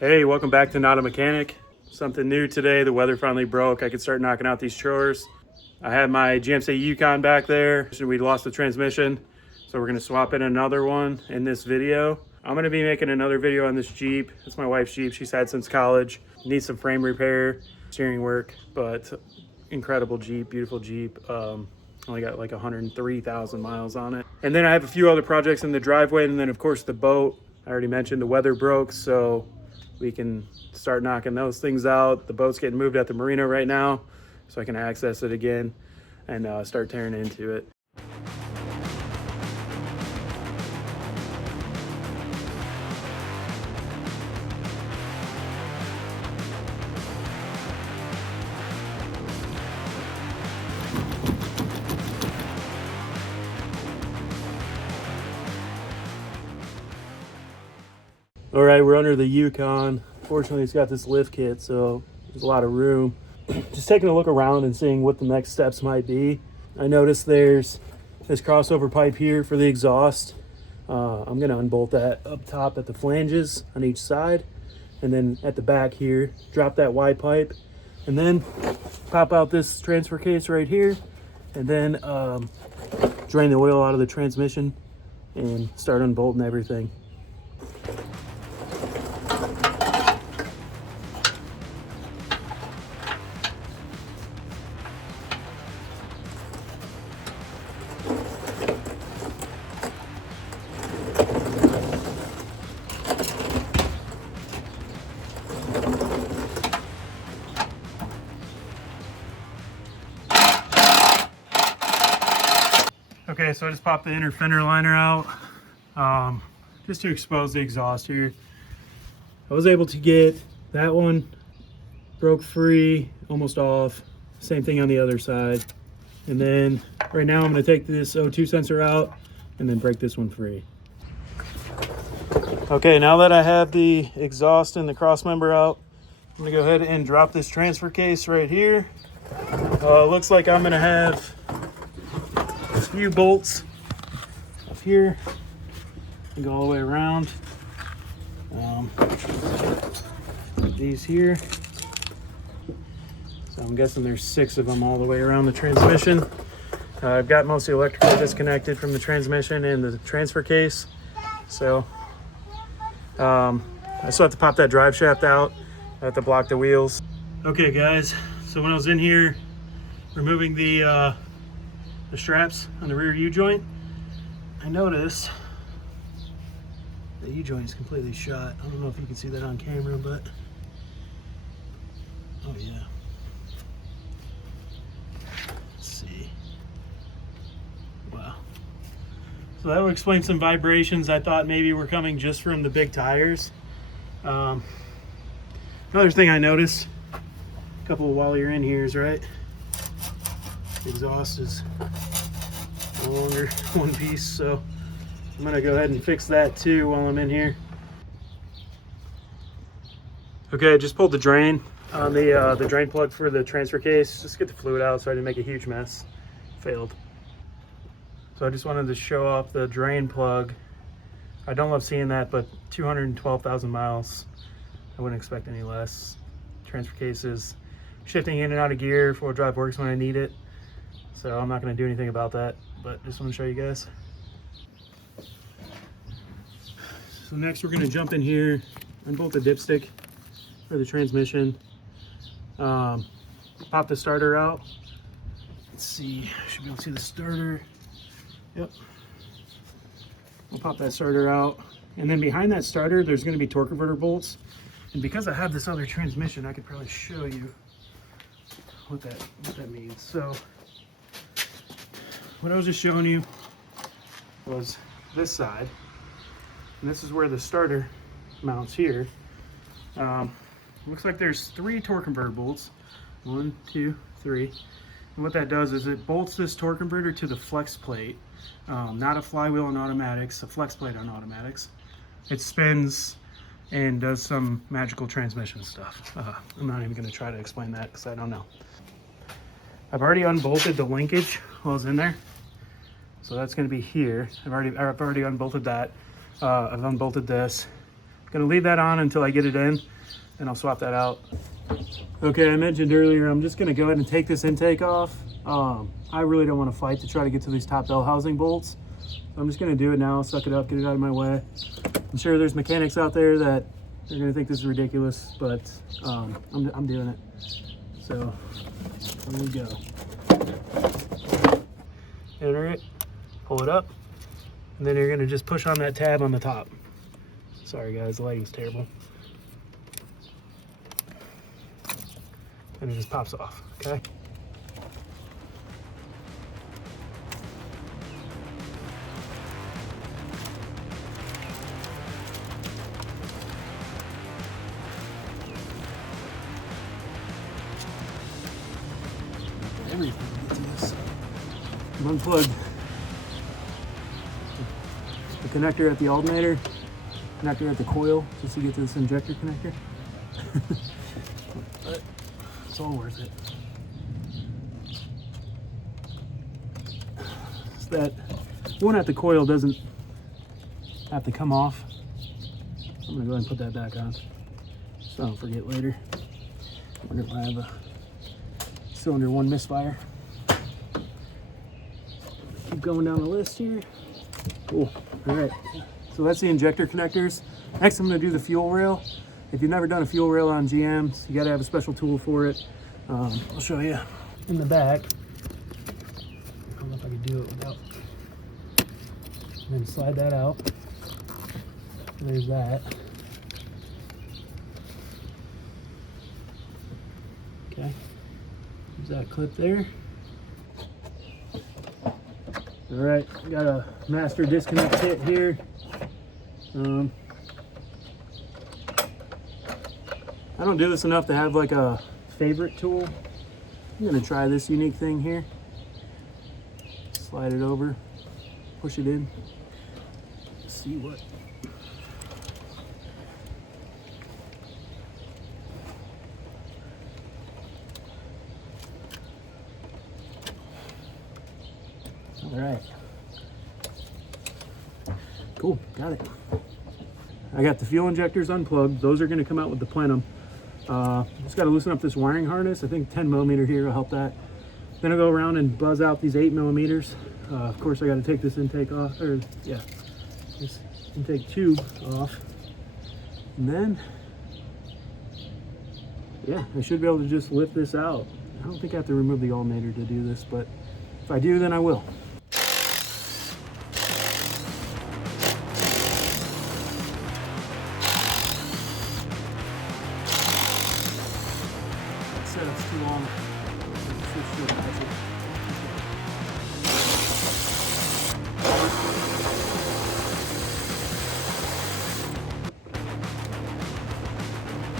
Hey, welcome back to KnotAMechanic. Something new today. The weather finally broke. I could start knocking out these chores. I have my GMC Yukon back there. We lost the transmission, so we're gonna swap in another one in this video. I'm gonna be making another video on this Jeep. It's my wife's Jeep. She's had since college. Needs some frame repair, steering work, but incredible Jeep, beautiful Jeep. Only got like 103,000 miles on it. And then I have a few other projects in the driveway, and then of course the boat. I already mentioned the weather broke, so we can start knocking those things out. The boat's getting moved at the marina right now, so I can access it again and start tearing into it. All right, we're under the Yukon. Fortunately, it's got this lift kit, so there's a lot of room. Just taking a look around and seeing what the next steps might be. I noticed there's this crossover pipe here for the exhaust. I'm gonna unbolt that up top at the flanges on each side, and then at the back here, drop that Y pipe, and then pop out this transfer case right here, and then drain the oil out of the transmission and start unbolting everything. Okay, so I just popped the inner fender liner out just to expose the exhaust here. I was able to get that one broke free, almost off. Same thing on the other side. And then right now I'm gonna take this O2 sensor out and then break this one free. Okay, now that I have the exhaust and the cross member out, I'm gonna go ahead and drop this transfer case right here. Looks like I'm gonna have a few bolts up here and go all the way around. These here. So I'm guessing there's 6 of them all the way around the transmission. I've got most of the electrical disconnected from the transmission and the transfer case. So I still have to pop that drive shaft out. I have to block the wheels. Okay guys, so when I was in here removing the straps on the rear U-joint, I noticed the U-joint is completely shot. I don't know if you can see that on camera, but oh yeah. Let's see. Wow. So that would explain some vibrations I thought maybe were coming just from the big tires. Another thing I noticed, a couple while you're in here is right. The exhaust is no longer one piece, so I'm gonna go ahead and fix that too while I'm in here. Okay, I just pulled the drain on the drain plug for the transfer case. Just get the fluid out so I didn't make a huge mess. Failed. So I just wanted to show off the drain plug. I don't love seeing that, but 212,000 miles. I wouldn't expect any less. Transfer case is shifting in and out of gear. 4-wheel drive works when I need it. So I'm not gonna do anything about that, but just want to show you guys. So next we're gonna jump in here, unbolt the dipstick for the transmission. Pop the starter out. Let's see, should be able to see the starter. Yep. We'll pop that starter out. And then behind that starter, there's gonna be torque converter bolts. And because I have this other transmission, I could probably show you what that means. So what I was just showing you was this side, and this is where the starter mounts here. Looks like there's 3 torque converter bolts. 1, 2, 3. And what that does is it bolts this torque converter to the flex plate. Not a flywheel on automatics, a flex plate on automatics. It spins and does some magical transmission stuff. I'm not even gonna try to explain that because I don't know. I've already unbolted the linkage while I was in there. So that's gonna be here. I've already unbolted that. I've unbolted this. Gonna leave that on until I get it in, and I'll swap that out. Okay, I mentioned earlier, I'm just gonna go ahead and take this intake off. I really don't want to fight to try to get to these top bell housing bolts. So I'm just gonna do it now, suck it up, get it out of my way. I'm sure there's mechanics out there that are gonna think this is ridiculous, but I'm doing it. So here we go. Enter it, pull it up, and then you're gonna just push on that tab on the top. Sorry guys, the lighting's terrible. And it just pops off, okay? Everything into this. Unplug the connector at the alternator, connector at the coil, just to get to this injector connector. But it's all worth it. So that one at the coil doesn't have to come off. I'm gonna go ahead and put that back on so I don't forget later. I wonder if I have a cylinder 1 misfire. Keep going down the list here. Cool. All right. So that's the injector connectors. Next, I'm going to do the fuel rail. If you've never done a fuel rail on GMs, you got to have a special tool for it. I'll show you in the back. I don't know if I can do it without. And then slide that out. There's that. Okay. There's that clip there. All right, got a master disconnect kit here. I don't do this enough to have like a favorite tool. I'm gonna try this unique thing here. Slide it over, push it in, see what. All right. Cool, got it. I got the fuel injectors unplugged. Those are going to come out with the plenum. Just got to loosen up this wiring harness. I think 10 millimeter here will help that. Then I'll go around and buzz out these 8 millimeters. Of course, I got to take this intake off, or yeah, this intake tube off. And then, yeah, I should be able to just lift this out. I don't think I have to remove the alternator to do this, but if I do, then I will. Setup's too long. Switch to a ratchet.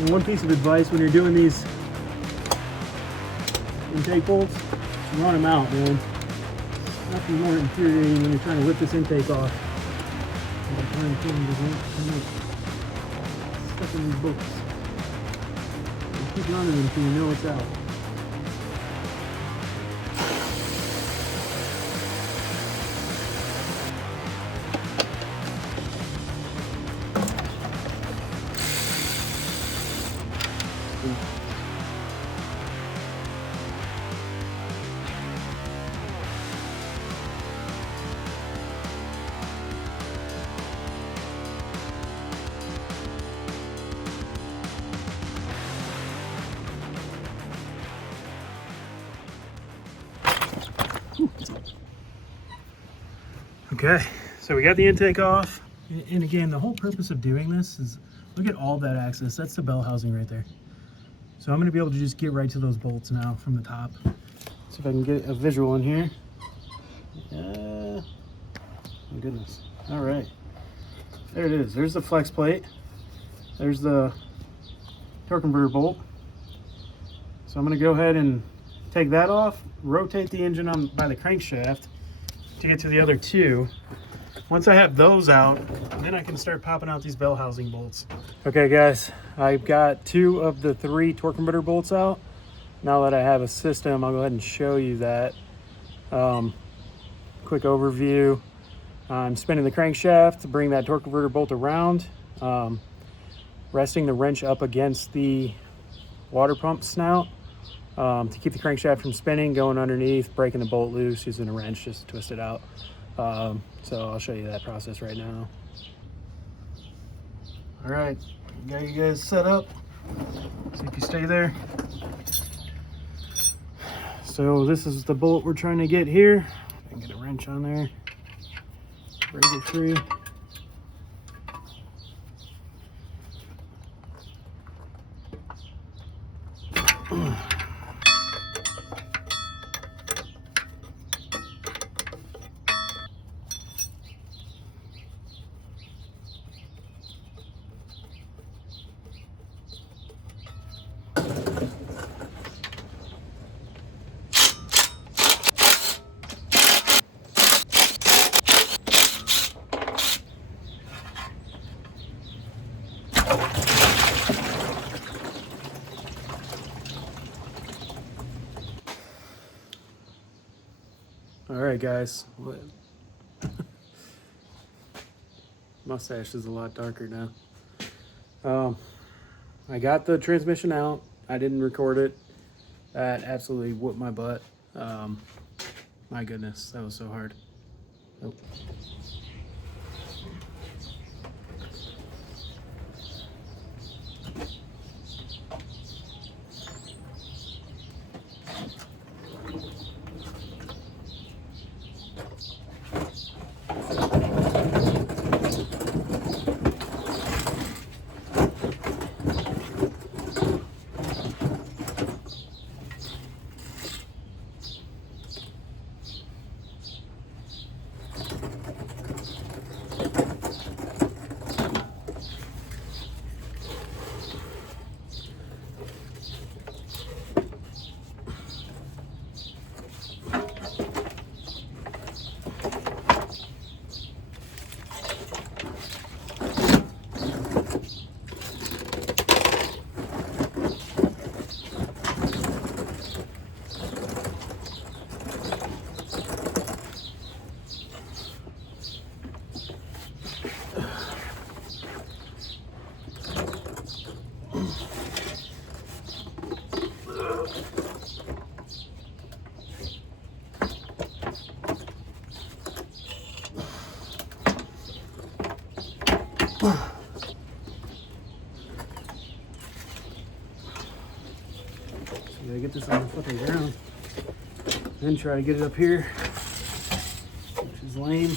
And one piece of advice when you're doing these intake bolts, just run them out, man. Nothing more infuriating when you're trying to lift this intake off. Stuck in these bolts. Keep running until you know it's out. Okay, so we got the intake off. And again, the whole purpose of doing this is, look at all that access. That's the bell housing right there. So I'm gonna be able to just get right to those bolts now from the top. See if I can get a visual in here. My goodness. All right, there it is. There's the flex plate. There's the torque converter bolt. So I'm gonna go ahead and take that off, rotate the engine on by the crankshaft to get to the other two. Once I have those out, then I can start popping out these bell housing bolts. Okay guys, I've got 2 of the 3 torque converter bolts out. Now that I have a system, I'll go ahead and show you that. Quick overview. I'm spinning the crankshaft to bring that torque converter bolt around. resting the wrench up against the water pump snout to keep the crankshaft from spinning, going underneath, breaking the bolt loose, using a wrench just to twist it out. So I'll show you that process right now. All right, got you guys set up. See if you stay there. So this is the bolt we're trying to get here. I can get a wrench on there, break it free. All right, guys. Mustache is a lot darker now. I got the transmission out. I didn't record it. That absolutely whooped my butt. My goodness, that was so hard. Nope. Gotta get this on the fucking ground. Then try to get it up here, which is lame.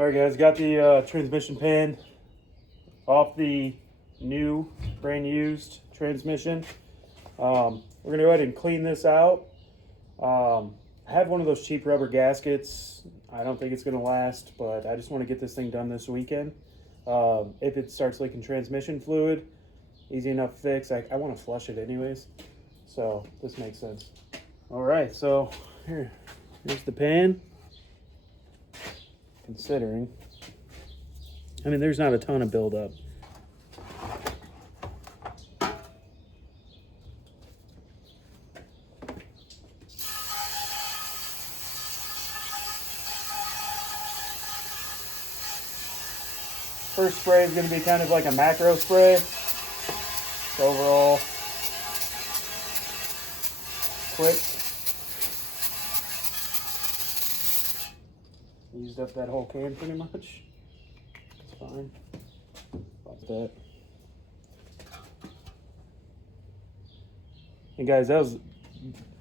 All right, guys, got the transmission pan off the new, brand used transmission. We're gonna go ahead and clean this out. I had one of those cheap rubber gaskets. I don't think it's gonna last, but I just want to get this thing done this weekend. If it starts leaking transmission fluid, easy enough fix. I want to flush it anyways, so this makes sense. All right, so here's the pan. Considering, I mean, there's not a ton of buildup. First spray is going to be kind of like a macro spray. So overall, quick. Used up that whole can pretty much. It's fine. Like that. And guys, that was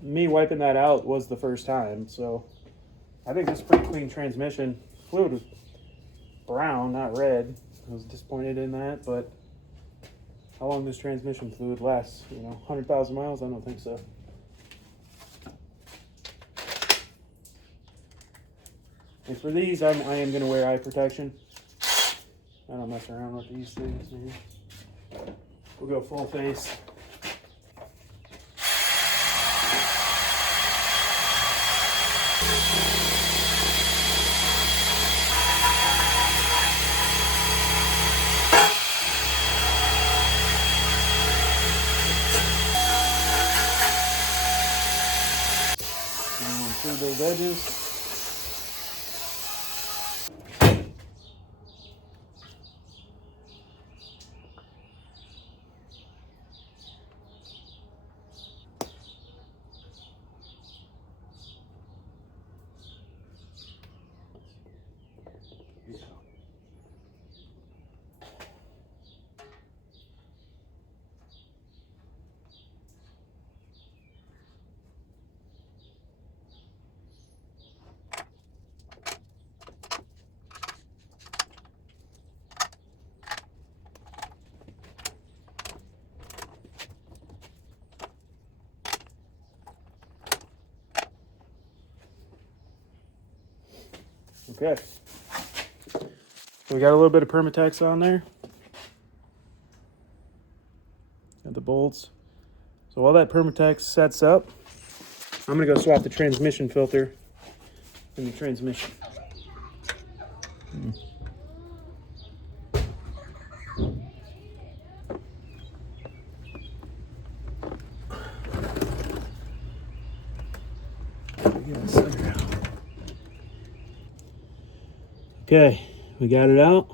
me wiping that out was the first time. So I think this is pretty clean transmission. Fluid was brown, not red. I was disappointed in that, but how long does transmission fluid last? 100,000 miles? I don't think so. And for these, I am going to wear eye protection. I don't mess around with these things, man. We'll go full face. Through those edges. Okay, so we got a little bit of Permatex on there. Got the bolts. So while that Permatex sets up, I'm gonna go swap the transmission filter in the transmission. Okay, we got it out.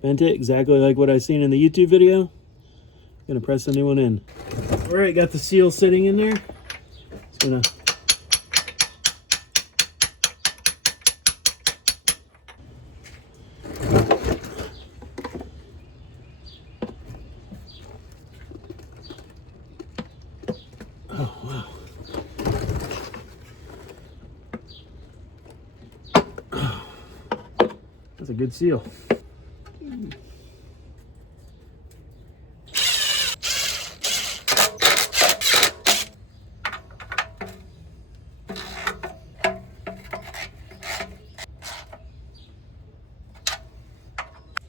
Bent it exactly like what I seen in the YouTube video. Gonna press the new one in. All right, got the seal sitting in there. Just gonna oh wow. That's a good seal.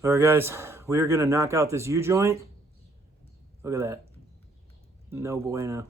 All right, guys, we are gonna knock out this U-joint. Look at that. No bueno.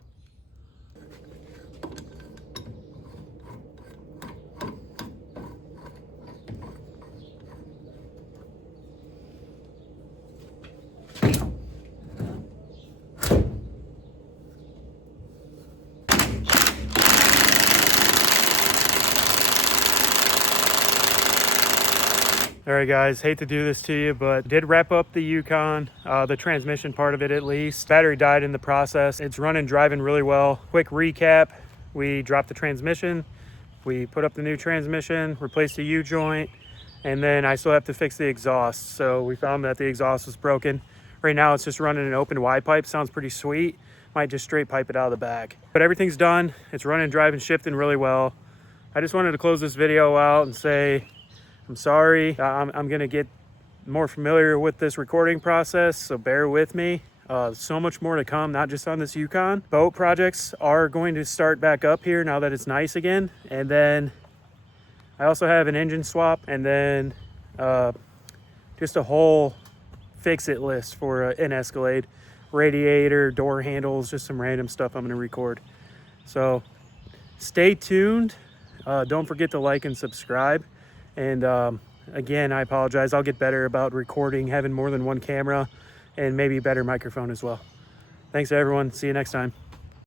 All right, guys, hate to do this to you, but did wrap up the Yukon, the transmission part of it at least. Battery died in the process. It's running, driving really well. Quick recap, we dropped the transmission, we put up the new transmission, replaced the U-joint, and then I still have to fix the exhaust. So we found that the exhaust was broken. Right now it's just running an open Y pipe, sounds pretty sweet. Might just straight pipe it out of the back. But everything's done, it's running, driving, shifting really well. I just wanted to close this video out and say, I'm sorry. I'm gonna get more familiar with this recording process, so bear with me. So much more to come, not just on this Yukon. Boat projects are going to start back up here now that it's nice again. And then I also have an engine swap, and then just a whole fix-it list for an Escalade. Radiator, door handles, just some random stuff I'm gonna record. So stay tuned. Don't forget to like and subscribe. And again, I apologize. I'll get better about recording, having more than one camera, and maybe a better microphone as well. Thanks everyone. See you next time.